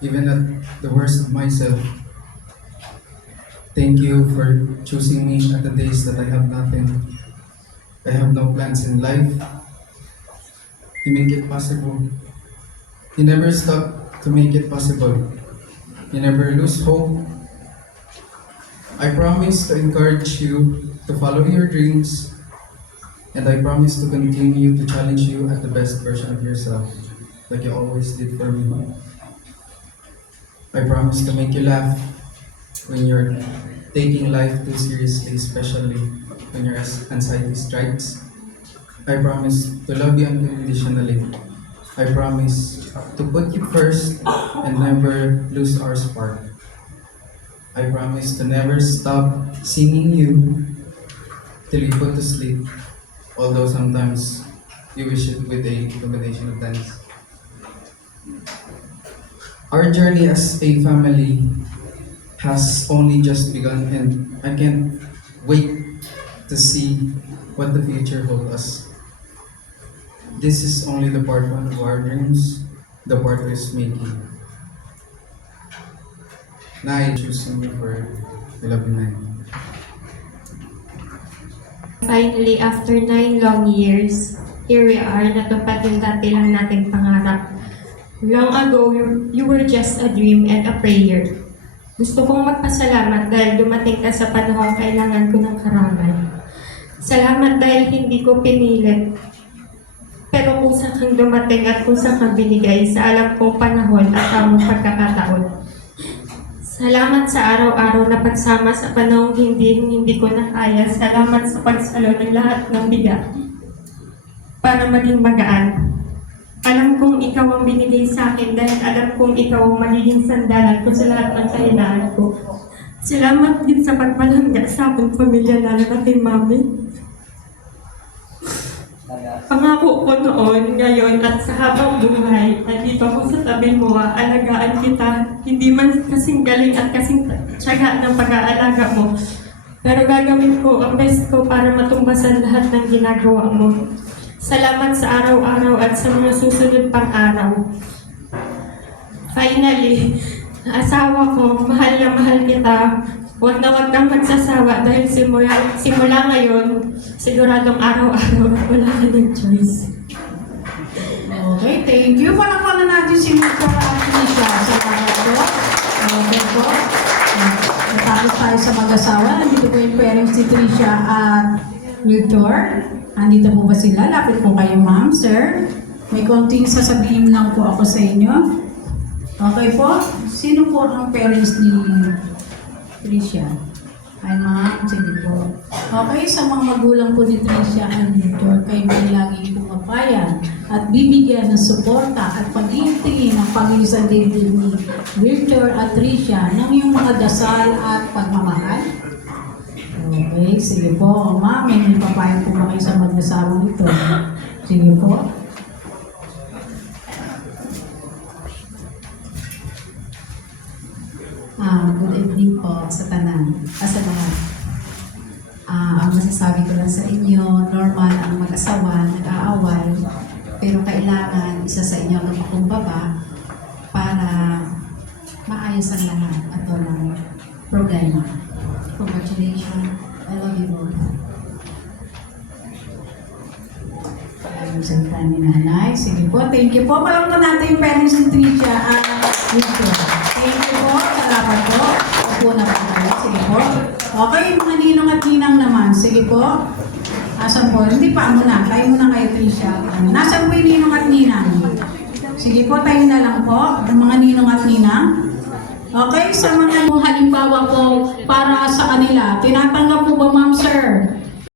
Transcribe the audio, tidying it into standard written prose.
even at the worst of myself. Thank you for choosing me at the days that I have nothing. I have no plans in life. You make it possible. You never stop to make it possible. You never lose hope. I promise to encourage you to follow your dreams, and I promise to continue to challenge you at the best version of yourself, like you always did for me. I promise to make you laugh when you're taking life too seriously, especially when your anxiety strikes. I promise to love you unconditionally. I promise to put you first and never lose our spark. I promise to never stop singing you till you put to sleep, although sometimes you wish it with a combination of dance. Our journey as a family has only just begun, and I can't wait to see what the future holds us. This is only the part one of our dreams, the part we're making. Nai, choosing me for the love night. Finally, after 9 long years, here we are, natupad yung dati lang nating pangarap. Long ago, you were just a dream and a prayer. Gusto kong magpasalamat dahil dumating ka sa panahong kailangan ko ng karangal. Salamat dahil hindi ko pinilit, pero kusa kang dumating at kusa kang binigay sa alam kong panahon at tamang pagkakataon. Salamat sa araw-araw na pagsama sa panahong hindi ko na kaya. Salamat sa pagsalo ng lahat ng bigat para maging magaan. Alam kong ikaw ang binigay sa akin dahil alam kong ikaw ang magiging sandalan ko sa lahat ng kailangan ko. Salamat din sa pagpalangga sa aking pamilya, lalo na kay Mami. Pangako ko noon, ngayon at sa habang buhay, nandito ako sa tabi mo, alagaan kita. Hindi man kasing galing at kasing tiyaga ng pag-aalaga mo, pero gagawin ko ang best ko para matumbasan lahat ng ginagawa mo. Salamat sa araw-araw at sa mga susunod pang araw. Finally, asawa ko, mahal na mahal kita. Huwag kang magsasawa dahil simula ngayon, siguradong araw-araw wala ka ng choice. Okay, thank you. Palakpakan natin si Victor at Trisha. Salamat po. Okay po. Natapos tayo sa mag-asawa. Nandito po yung parents ni Trisha at Victor. Nandito po ba sila? Lapit po kayo, ma'am, sir. May konting sasabihin lang po ako sa inyo. Okay po. Sino po ang parents ni Trisha? Ay, ma'am. Sige po. Okay, sa mga magulang po ni Trisha and Victor, kayo may laging pumapayan at bibigyan ng suporta at pag-iintingin ng Panginoon sa dibdib ni Victor at Trisha ng iyong mga dasal at pagmamahal. Okay, sige po. Ma'am, may papayan po ba kayo sa mag-asawang ito? Sige po. Good evening po sa tanan. Sa lahat. Ang masasabi ko lang sa inyo, normal ang mag-asawa, nag-aaway, pero kailangan isa sa inyo ang makumbaba para maayos ang lahat at walang problema. Congratulations. I love you both. Ayun sa ni nanay. Sige po. Thank you po. Palakpakan natin yung parents ni Trisha at Victor. Thank you po. Salamat po. Opo na po kayo. Sige po. Okay, mga ninong at ninang naman. Sige po. Asan po? Hindi pa muna. Tayo muna kayo, Trisha. Nasaan po yung ninong at ninang? Sige po, tayo na lang po. Mga ninong at ninang. Okay, sa mga halimbawa po para sa kanila. Tinatanggap po ba, ma'am, sir?